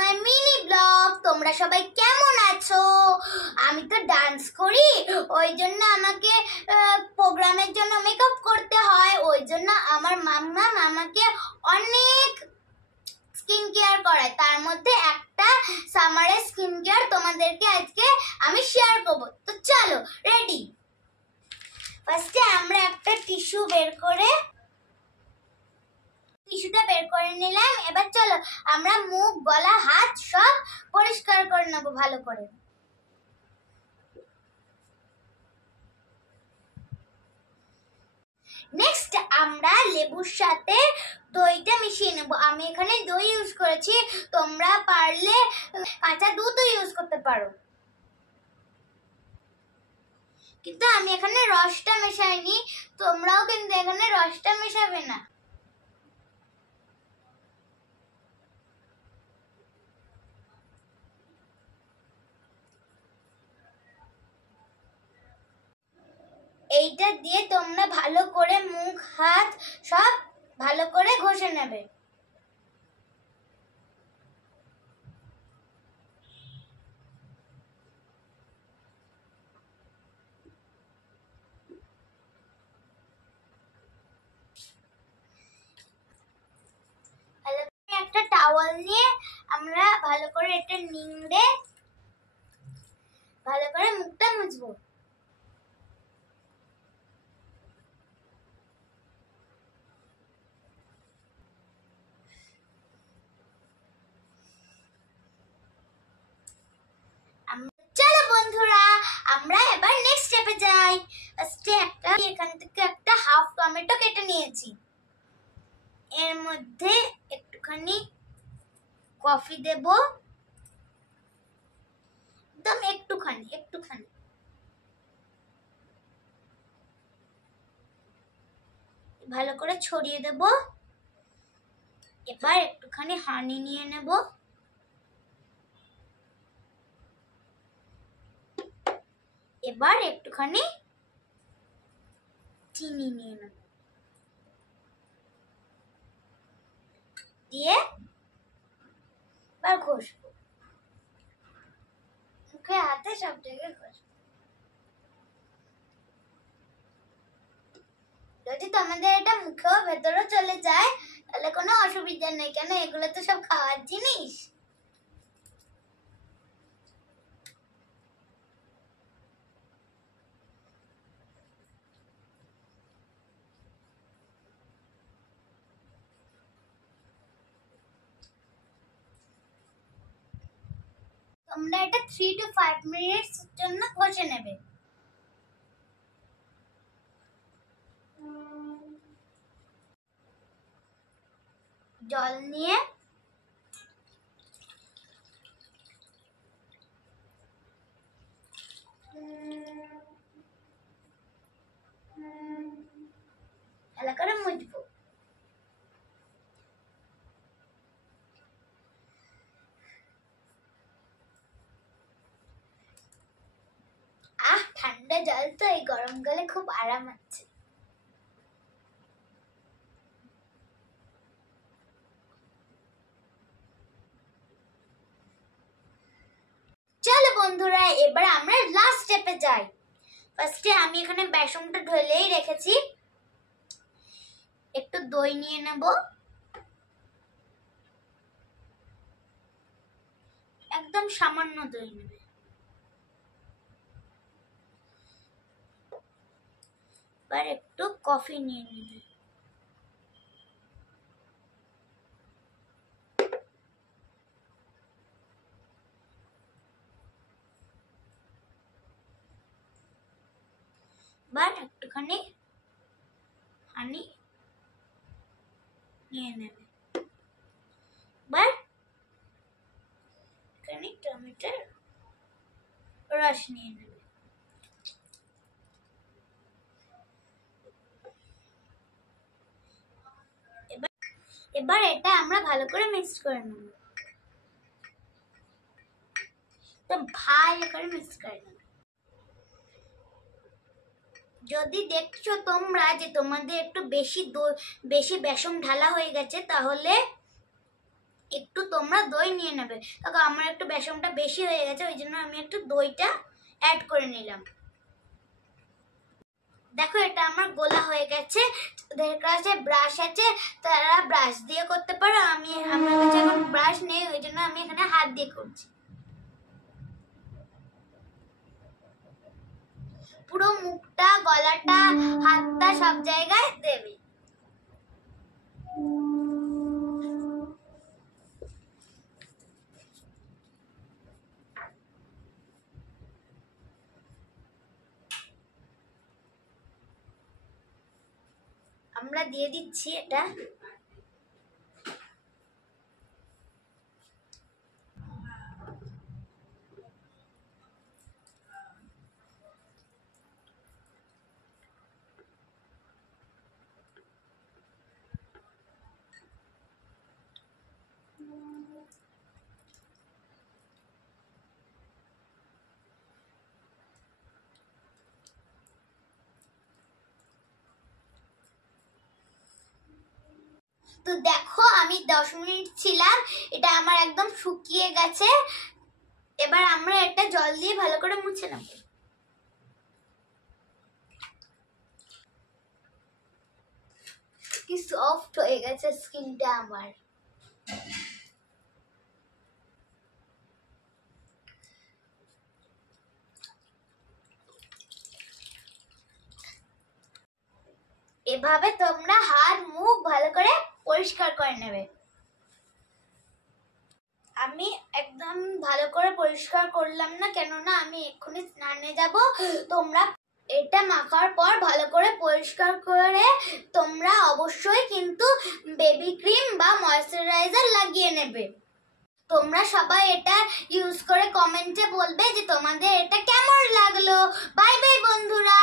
My mini blog. তোমরা সবাই কেমন আছো? আমি তো ডান্স করি, ওই জন্য আমাকে প্রোগ্রামের জন্য মেকআপ করতে হয়। ওই জন্য আমার মাম্মা আমাকে অনেক স্কিন কেয়ার করায়, তার মধ্যে একটা সামারের স্কিন কেয়ার তোমাদেরকে আজকে আমি শেয়ার করব। তো চলো রেডি। ফার্স্টে আমরা একটা টিস্যুটা বের করে নিলাম। এবার চলো আমরা মুখ, গলা, হাত সব পরিষ্কার করে নেব ভালো করে। নেক্সট আমরা লেবুর সাথে দইটা মিশিয়ে নেব। আমি এখানে দই ইউজ করেছি, তোমরা পারলে কাঁচা দুধও ইউজ করতে পারো, কিন্তু আমি এখানে রসটা মেশাইনি। তোমরাও কিন্তু এখানে রসটা মেশাবে না। এইটা দিয়ে তোমরা ভালো করে মুখ, হাত সব ভালো করে ঘষে নেবে। একটা টাওয়াল নিয়ে আমরা ভালো করে এটা নিংড়ে ভালো করে মুখটা মুছবো। চলো বন্ধুরা, আমরা এবার নেক্সট স্টেপে যাই। ফার্স্টে এখান থেকে একটা হাফ টমেটো কেটে নিয়েছি। এর মধ্যে একটুখানি কফি দেব, একদম একটুখানি। ভালো করে ছড়িয়ে দেব। এবার একটুখানি হানি নিয়ে নেব। এবার একটুখানি চিনি নিয়ে নেব, দিয়ে এবার ঘষবো। মুখে, হাতে সব জায়গায় ঘষবো। যদি তোমাদের এটা মুখেও ভেতরে চলে যায় তাহলে কোনো অসুবিধা নেই, কেন এগুলো তো সব খাওয়ার জিনিস। তোমরা এটা 3 to 5 মিনিটস জন্য ঘষে নেবে। জল নিয়ে ভালো করে মুছবো। ঠান্ডা জল তো এই গরমকালে খুব আরাম আছে। চলো বন্ধুরা, এবার আমরা লাস্ট স্টেপে যাই। ফার্স্টে আমি এখানে বেসনটা ঢেলেই রেখেছি। একটু দই নিয়ে নেব, একদম সামান্য দই নেবে। এবার একটু কফি নিয়ে নেবে। এবার একটুখানি হানি নিয়ে নেবে। এবার এখানে টমেটোর রস নিয়ে নেবে। এবার এটা আমরা ভালো করে মিক্স করে নেব। তো ভালো করে মিক্স করে নেব। যদি দেখছো তোমরা যে তোমাদের একটু বেশি বেসন ঢালা হয়ে গেছে, তাহলে একটু তোমরা দই নিয়ে নেবে। তবে আমার একটু বেসনটা বেশি হয়ে গেছে, ওই জন্য আমি একটু দইটা অ্যাড করে নিলাম। দেখো এটা আমার গোলা হয়ে গেছে। যাদের কাছে ব্রাশ আছে তারা ব্রাশ দিয়ে করতে পারো, আমার কাছে এখন ব্রাশ নেই, ওই জন্য আমি এখানে হাত দিয়ে করছি। পুরো মুখটা, গলাটা, হাতটা সব জায়গায় দেবে। আমরা দিয়ে দিচ্ছি এটা। তো দেখো আমি 10 মিনিট ছিলাম, এটা আমার একদম শুকিয়ে গেছে। এবার আমরা এটা জল দিয়ে ভালো করে মুছে নেব। কি সফট হয়ে গেছে স্কিনটা আমার। এভাবে তোমরা হাত মুখ ভালো করে পরিষ্কার করে নেবে। আমি একদম ভালো করে পরিষ্কার করলাম না, কেননা আমি এক্ষুনি স্নানে যাব। তোমরা এটা মাখার পর ভালো করে পরিষ্কার করে তোমরা অবশ্যই কিন্তু বেবি ক্রিম বা ময়শ্চারাইজার লাগিয়ে নেবে। তোমরা সবাই এটা ইউজ করে কমেন্টে বলবে যে তোমাদের এটা কেমন লাগলো। বাই বাই বন্ধুরা।